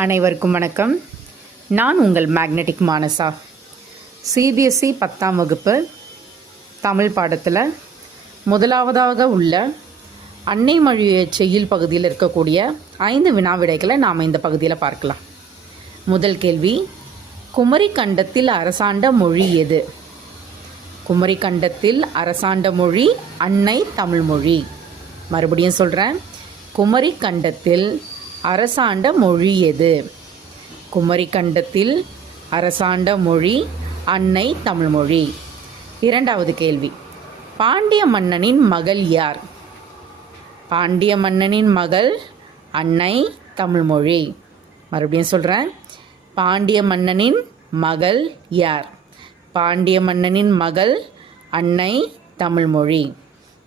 அனைவருக்கும் வணக்கம். நான் உங்கள் மேக்னெட்டிக் மானசா. சிபிஎஸ்சி 10ஆம் வகுப்பு தமிழ் பாடத்தில் முதலாவதாக உள்ள அன்னை மொழி செய்யுள் பகுதியில் இருக்கக்கூடிய 5 வினா விடைகளை நாம் இந்த பகுதியில் பார்க்கலாம். முதல் கேள்வி, குமரி கண்டத்தில் அரசாண்ட மொழி எது? குமரி கண்டத்தில் அரசாண்ட மொழி அன்னை தமிழ் மொழி. மறுபடியும் சொல்கிறேன், குமரி கண்டத்தில் அரசாண்ட மொழி எது? குமரி கண்டத்தில் அரசாண்ட மொழி அன்னை தமிழ்மொழி. இரண்டாவது கேள்வி, பாண்டிய மன்னனின் மகள் யார்? பாண்டிய மன்னனின் மகள் அன்னை தமிழ்மொழி. மறுபடியும் சொல்கிறேன், பாண்டிய மன்னனின் மகள் யார்? பாண்டிய மன்னனின் மகள் அன்னை தமிழ்மொழி.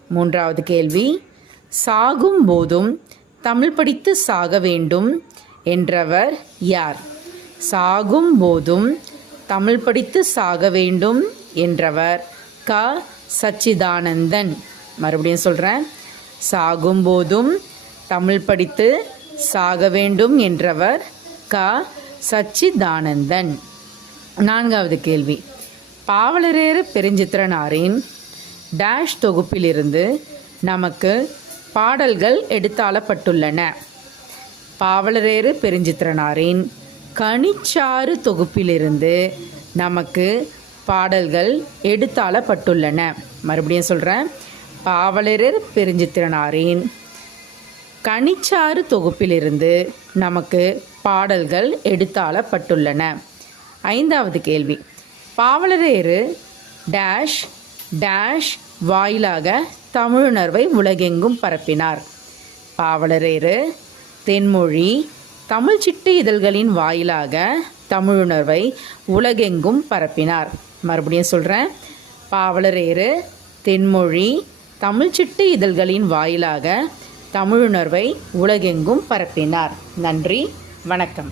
மூன்றாவது கேள்வி, சாகும் போதும் தமிழ் படித்து சாக வேண்டும் என்றவர் யார்? சாகும் போதும் தமிழ் படித்து சாக வேண்டும் என்றவர் க. சச்சிதானந்தன். மறுபடியும் சொல்கிறேன், சாகும் போதும் தமிழ் படித்து சாக வேண்டும் என்றவர் க. சச்சிதானந்தன். நான்காவது கேள்வி, பாவலரேறு பெருஞ்சித்திரனாரின் டேஷ் தொகுப்பிலிருந்து நமக்கு பாடல்கள் எடுத்தாளப்பட்டுள்ளன. பாவலரேறு பெருஞ்சித்திரனாரின் கனிச்சாறு தொகுப்பிலிருந்து நமக்கு பாடல்கள் எடுத்தாளப்பட்டுள்ளன. மறுபடியும் சொல்கிறேன், பாவலரேறு பெருஞ்சித்திரனாரின் கனிச்சாறு தொகுப்பிலிருந்து நமக்கு பாடல்கள் எடுத்தாளப்பட்டுள்ளன. ஐந்தாவது கேள்வி, பாவலரேறு டேஷ் டேஷ் வாயிலாக தமிழுணர்வை உலகெங்கும் பரப்பினார். பாவலரேறு தென்மொழி தமிழ் சிட்டு இதழ்களின் வாயிலாக தமிழுணர்வை உலகெங்கும் பரப்பினார். மறுபடியும் சொல்கிறேன், பாவலரேறு தென்மொழி தமிழ் சிட்டு இதழ்களின் வாயிலாக தமிழுணர்வை உலகெங்கும் பரப்பினார். நன்றி, வணக்கம்.